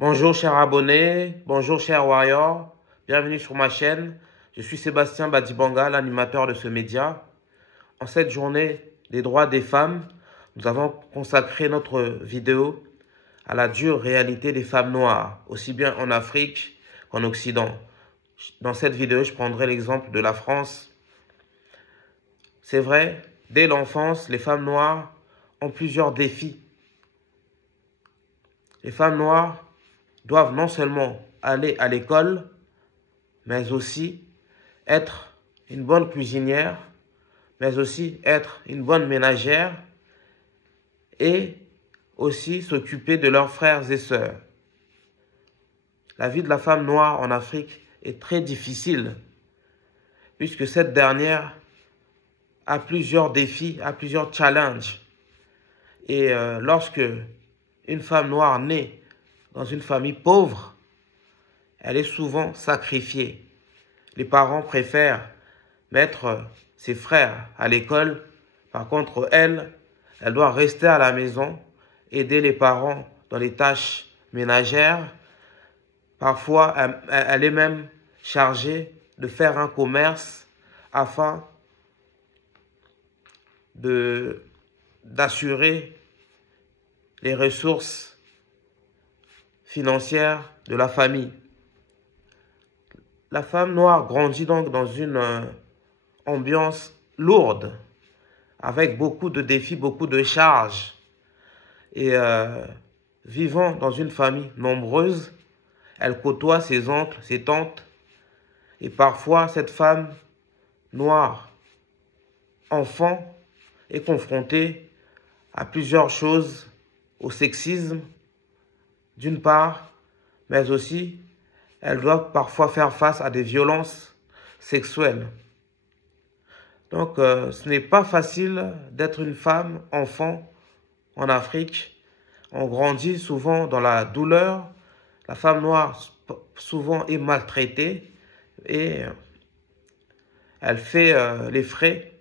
Bonjour chers abonnés, bonjour chers warriors, bienvenue sur ma chaîne. Je suis Sébastien Badibanga, l'animateur de ce média. En cette journée des droits des femmes, nous avons consacré notre vidéo à la dure réalité des femmes noires, aussi bien en Afrique qu'en Occident. Dans cette vidéo, je prendrai l'exemple de la France. C'est vrai, dès l'enfance, les femmes noires ont plusieurs défis. Les femmes noires doivent non seulement aller à l'école, mais aussi être une bonne cuisinière, mais aussi être une bonne ménagère et aussi s'occuper de leurs frères et sœurs. La vie de la femme noire en Afrique est très difficile puisque cette dernière a plusieurs défis, a plusieurs challenges. Et lorsque une femme noire naît dans une famille pauvre, elle est souvent sacrifiée. Les parents préfèrent mettre ses frères à l'école. Par contre, elle doit rester à la maison, aider les parents dans les tâches ménagères. Parfois, elle est même chargée de faire un commerce afin d'assurer les ressources financières de la famille. La femme noire grandit donc dans une ambiance lourde, avec beaucoup de défis, beaucoup de charges. Et vivant dans une famille nombreuse, elle côtoie ses oncles, ses tantes. Et parfois, cette femme noire, enfant, est confrontée à plusieurs choses, au sexisme, d'une part, mais aussi, elle doit parfois faire face à des violences sexuelles. Donc, ce n'est pas facile d'être une femme, enfant, en Afrique. On grandit souvent dans la douleur. La femme noire, souvent, est maltraitée et elle fait les frais,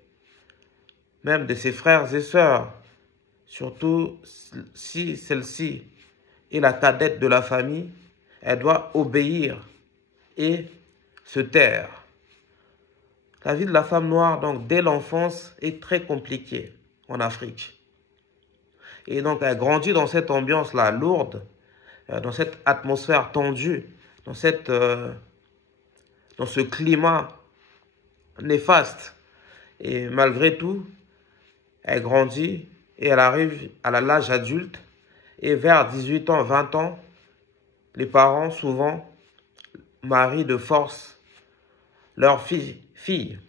même de ses frères et sœurs, surtout si celle-ci est la cadette de la famille. Elle doit obéir et se taire. La vie de la femme noire, donc, dès l'enfance, est très compliquée en Afrique. Et donc, elle grandit dans cette ambiance-là, lourde, dans cette atmosphère tendue, dans ce climat néfaste. Et malgré tout, elle grandit et elle arrive à l'âge adulte. Et vers 18 ans, 20 ans, les parents, souvent, marient de force leur fille.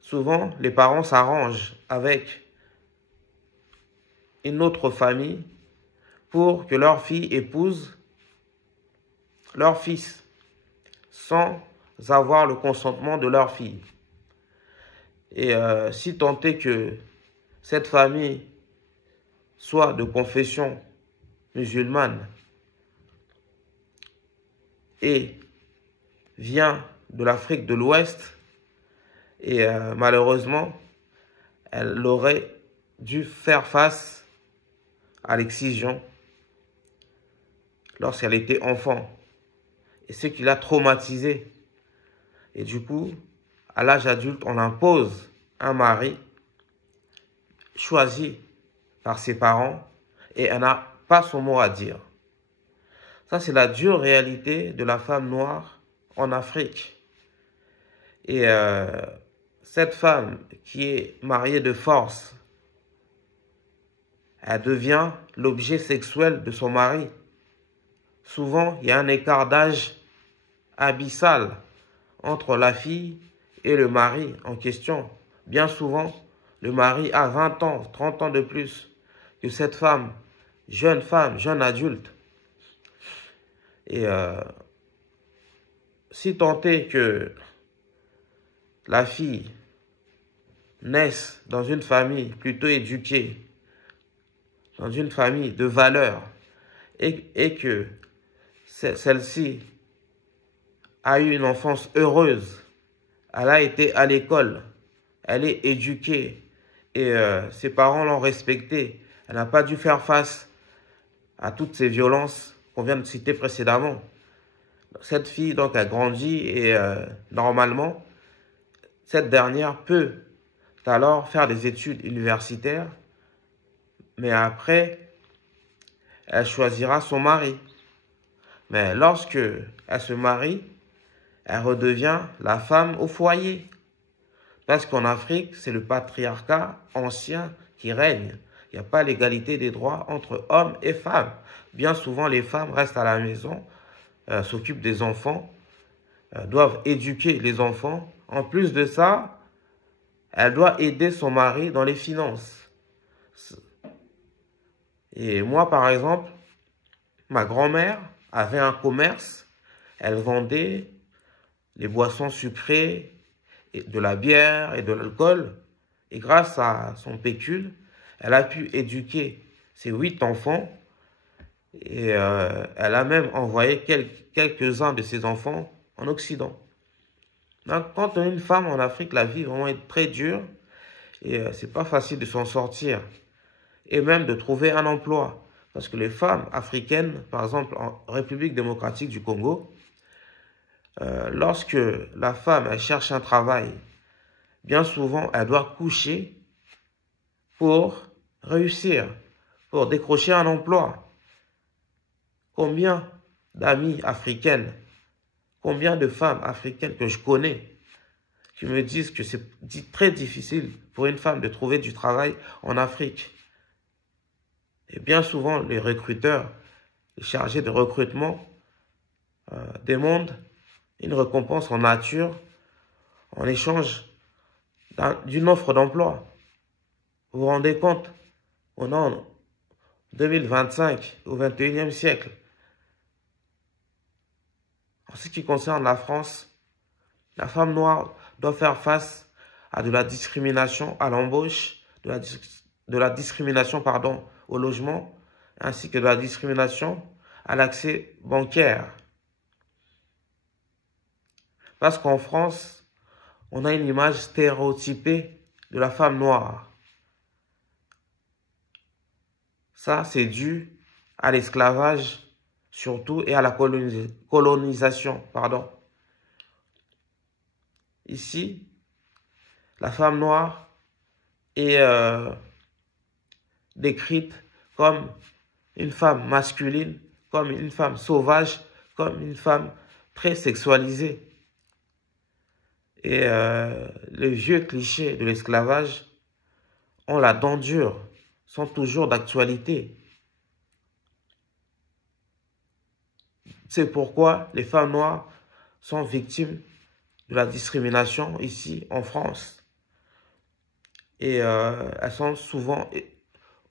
Souvent, les parents s'arrangent avec une autre famille pour que leur fille épouse leur fils sans avoir le consentement de leur fille. Et si tant est que cette famille soit de confession musulmane et vient de l'Afrique de l'Ouest, et malheureusement, elle aurait dû faire face à l'excision lorsqu'elle était enfant, et ce qui l'a traumatisée. Et du coup, à l'âge adulte, on impose un mari choisi par ses parents et elle n'a pas son mot à dire. Ça, c'est la dure réalité de la femme noire en Afrique. Et cette femme qui est mariée de force, elle devient l'objet sexuel de son mari. Souvent, il y a un écart d'âge abyssal entre la fille et le mari en question. Bien souvent, le mari a 20 ans, 30 ans de plus que cette femme, jeune adulte. Et si tant est que la fille naisse dans une famille plutôt éduquée, dans une famille de valeurs, et que celle-ci a eu une enfance heureuse, elle a été à l'école, elle est éduquée, et ses parents l'ont respectée, elle n'a pas dû faire face à toutes ces violences qu'on vient de citer précédemment. Cette fille, donc, elle grandit et normalement, cette dernière peut alors faire des études universitaires, mais après, elle choisira son mari. Mais lorsque elle se marie, elle redevient la femme au foyer. Parce qu'en Afrique, c'est le patriarcat ancien qui règne. Il n'y a pas l'égalité des droits entre hommes et femmes. Bien souvent, les femmes restent à la maison, s'occupent des enfants, doivent éduquer les enfants. En plus de ça, elle doit aider son mari dans les finances. Et moi, par exemple, ma grand-mère avait un commerce. Elle vendait des boissons sucrées, et de la bière et de l'alcool. Et grâce à son pécule, elle a pu éduquer ses 8 enfants. Et elle a même envoyé quelques-uns de ses enfants en Occident. Donc, quand on est une femme en Afrique, la vie vraiment est très dure. Et c'est pas facile de s'en sortir. Et même de trouver un emploi. Parce que les femmes africaines, par exemple en République démocratique du Congo, lorsque la femme elle cherche un travail, bien souvent elle doit coucher pour réussir, pour décrocher un emploi. Combien d'amies africaines, combien de femmes africaines que je connais qui me disent que c'est très difficile pour une femme de trouver du travail en Afrique. Et bien souvent, les recruteurs, les chargés de recrutement demandent une récompense en nature en échange d'une offre d'emploi. Vous vous rendez compte? On est en 2025, au 21e siècle. En ce qui concerne la France, la femme noire doit faire face à de la discrimination à l'embauche, de la discrimination, pardon, au logement, ainsi que de la discrimination à l'accès bancaire. Parce qu'en France, on a une image stéréotypée de la femme noire. Ça, c'est dû à l'esclavage, surtout, et à la colonisation, pardon. Ici, la femme noire est décrite comme une femme masculine, comme une femme sauvage, comme une femme très sexualisée. Et les vieux clichés de l'esclavage ont la dent dure, sont toujours d'actualité. C'est pourquoi les femmes noires sont victimes de la discrimination ici en France. Et elles sont souvent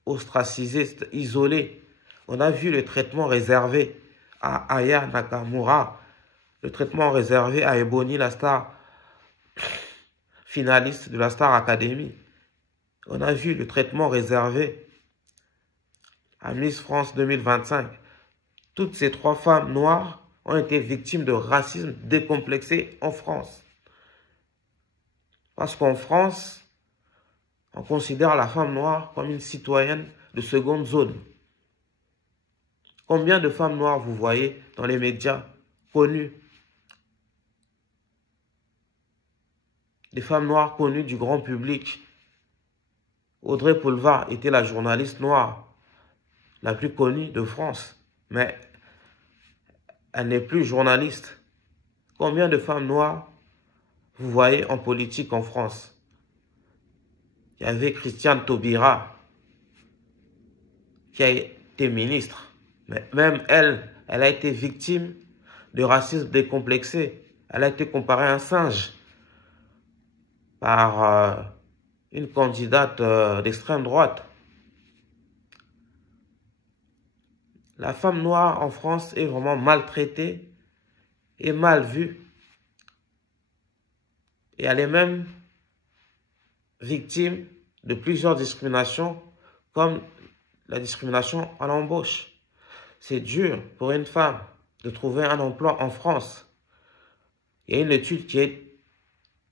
ostracisées, isolées. On a vu le traitement réservé à Aya Nakamura, le traitement réservé à Ebony, la star finaliste de la Star Academy. On a vu le traitement réservé à Miss France 2025. Toutes ces 3 femmes noires ont été victimes de racisme décomplexé en France. Parce qu'en France, on considère la femme noire comme une citoyenne de seconde zone. Combien de femmes noires vous voyez dans les médias connus? Des femmes noires connues du grand public. Audrey Pulvar était la journaliste noire la plus connue de France. Mais elle n'est plus journaliste. Combien de femmes noires vous voyez en politique en France? Il y avait Christiane Taubira, qui a été ministre. Mais même elle, elle a été victime de racisme décomplexé. Elle a été comparée à un singe par une candidate d'extrême droite. La femme noire en France est vraiment maltraitée et mal vue. Et elle est même victime de plusieurs discriminations, comme la discrimination à l'embauche. C'est dur pour une femme de trouver un emploi en France. Il y a une étude qui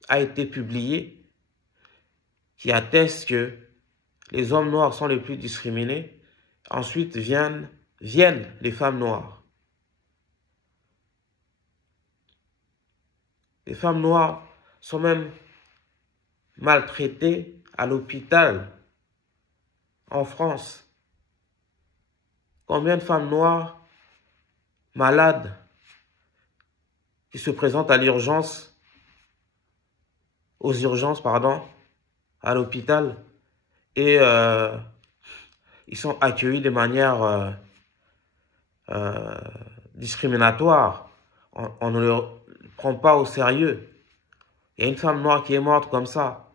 a été publiée qui atteste que les hommes noirs sont les plus discriminés. Ensuite viennent les femmes noires. Les femmes noires sont même maltraitées à l'hôpital en France. Combien de femmes noires malades qui se présentent à l'urgence, aux urgences, pardon, à l'hôpital, et ils sont accueillis de manière discriminatoire. On ne le prend pas au sérieux. Il y a une femme noire qui est morte comme ça.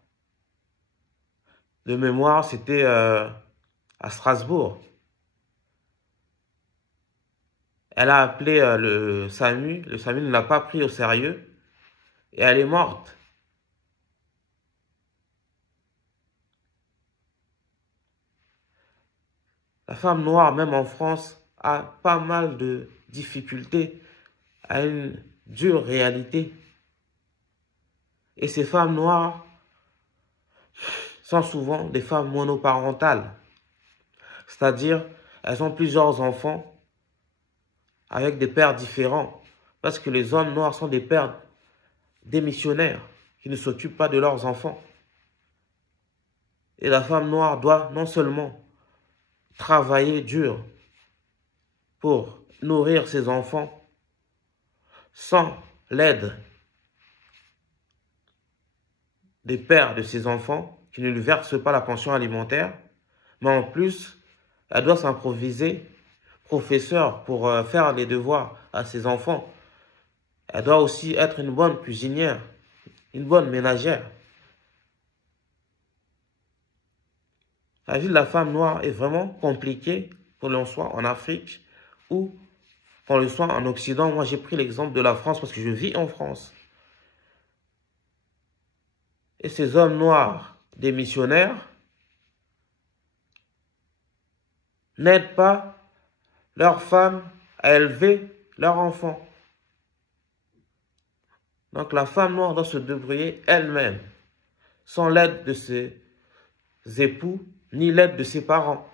De mémoire, c'était à Strasbourg. Elle a appelé le SAMU. Le SAMU ne l'a pas pris au sérieux. Et elle est morte. La femme noire, même en France, a pas mal de difficultés, a une dure réalité. Et ces femmes noires sont souvent des femmes monoparentales. C'est-à-dire, elles ont plusieurs enfants avec des pères différents. Parce que les hommes noirs sont des pères démissionnaires qui ne s'occupent pas de leurs enfants. Et la femme noire doit non seulement travailler dur pour nourrir ses enfants sans l'aide des pères de ses enfants qui ne lui versent pas la pension alimentaire, mais en plus, elle doit s'improviser professeur pour faire les devoirs à ses enfants. Elle doit aussi être une bonne cuisinière, une bonne ménagère. La vie de la femme noire est vraiment compliquée, qu'on le soit en Afrique ou qu'on le soit en Occident. Moi, j'ai pris l'exemple de la France parce que je vis en France. Et ces hommes noirs, des missionnaires, n'aident pas leurs femmes à élever leurs enfants. Donc la femme noire doit se débrouiller elle-même, sans l'aide de ses époux, ni l'aide de ses parents.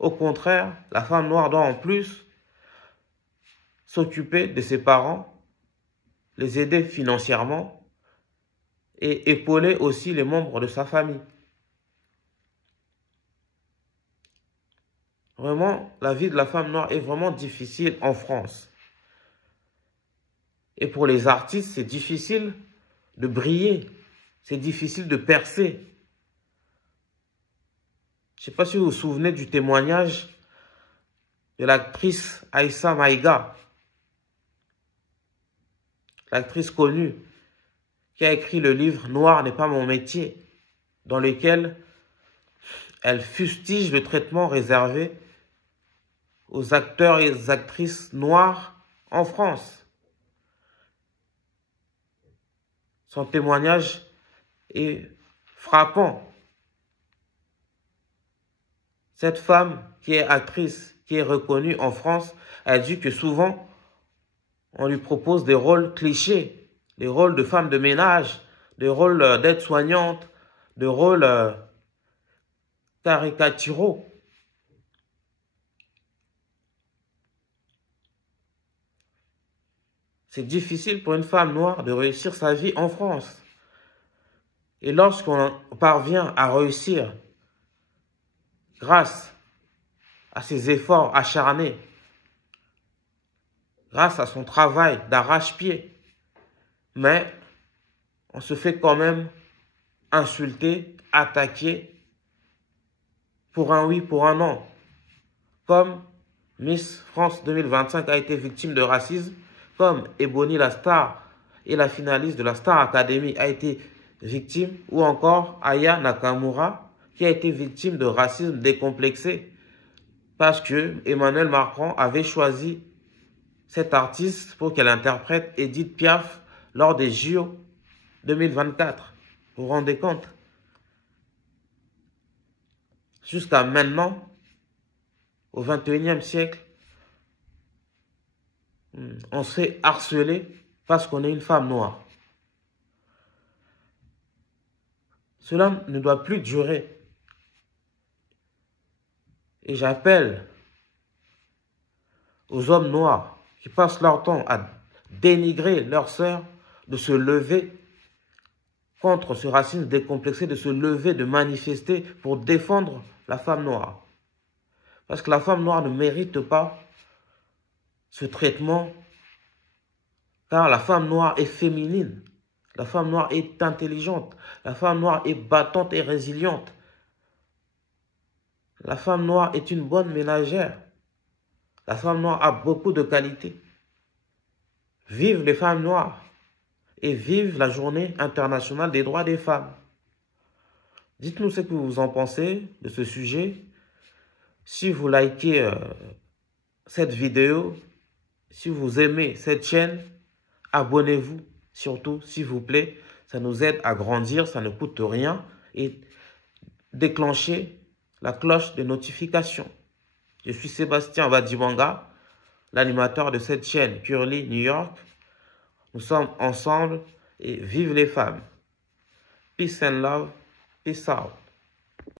Au contraire, la femme noire doit en plus s'occuper de ses parents, les aider financièrement et épauler aussi les membres de sa famille. Vraiment, la vie de la femme noire est vraiment difficile en France. Et pour les artistes, c'est difficile de briller, c'est difficile de percer. Je ne sais pas si vous vous souvenez du témoignage de l'actrice Aïssa Maïga, l'actrice connue, qui a écrit le livre « Noir n'est pas mon métier », dans lequel elle fustige le traitement réservé aux acteurs et aux actrices noirs en France. Son témoignage est frappant. Cette femme qui est actrice, qui est reconnue en France, elle dit que souvent, on lui propose des rôles clichés, des rôles de femme de ménage, des rôles d'aide-soignante, des rôles caricaturaux. C'est difficile pour une femme noire de réussir sa vie en France. Et lorsqu'on parvient à réussir grâce à ses efforts acharnés, grâce à son travail d'arrache-pied, mais on se fait quand même insulter, attaquer pour un oui, pour un non. Comme Miss France 2025 a été victime de racisme, comme Ebony la star et la finaliste de la Star Academy a été victime, ou encore Aya Nakamura qui a été victime de racisme décomplexé parce que Emmanuel Macron avait choisi cette artiste pour qu'elle interprète Edith Piaf lors des JO 2024. Vous vous rendez compte? Jusqu'à maintenant, au XXIe siècle, on se fait harceler parce qu'on est une femme noire. Cela ne doit plus durer. Et j'appelle aux hommes noirs qui passent leur temps à dénigrer leurs sœurs de se lever contre ce racisme décomplexé, de se lever, de manifester pour défendre la femme noire. Parce que la femme noire ne mérite pas ce traitement, car la femme noire est féminine, la femme noire est intelligente, la femme noire est battante et résiliente. La femme noire est une bonne ménagère. La femme noire a beaucoup de qualités. Vive les femmes noires et vive la journée internationale des droits des femmes. Dites-nous ce que vous en pensez de ce sujet. Si vous likez cette vidéo, si vous aimez cette chaîne, abonnez-vous surtout, s'il vous plaît. Ça nous aide à grandir, ça ne coûte rien. Et déclenchez la cloche de notification. Je suis Sébastien Badibanga, l'animateur de cette chaîne Curly New York. Nous sommes ensemble et vive les femmes. Peace and love. Peace out.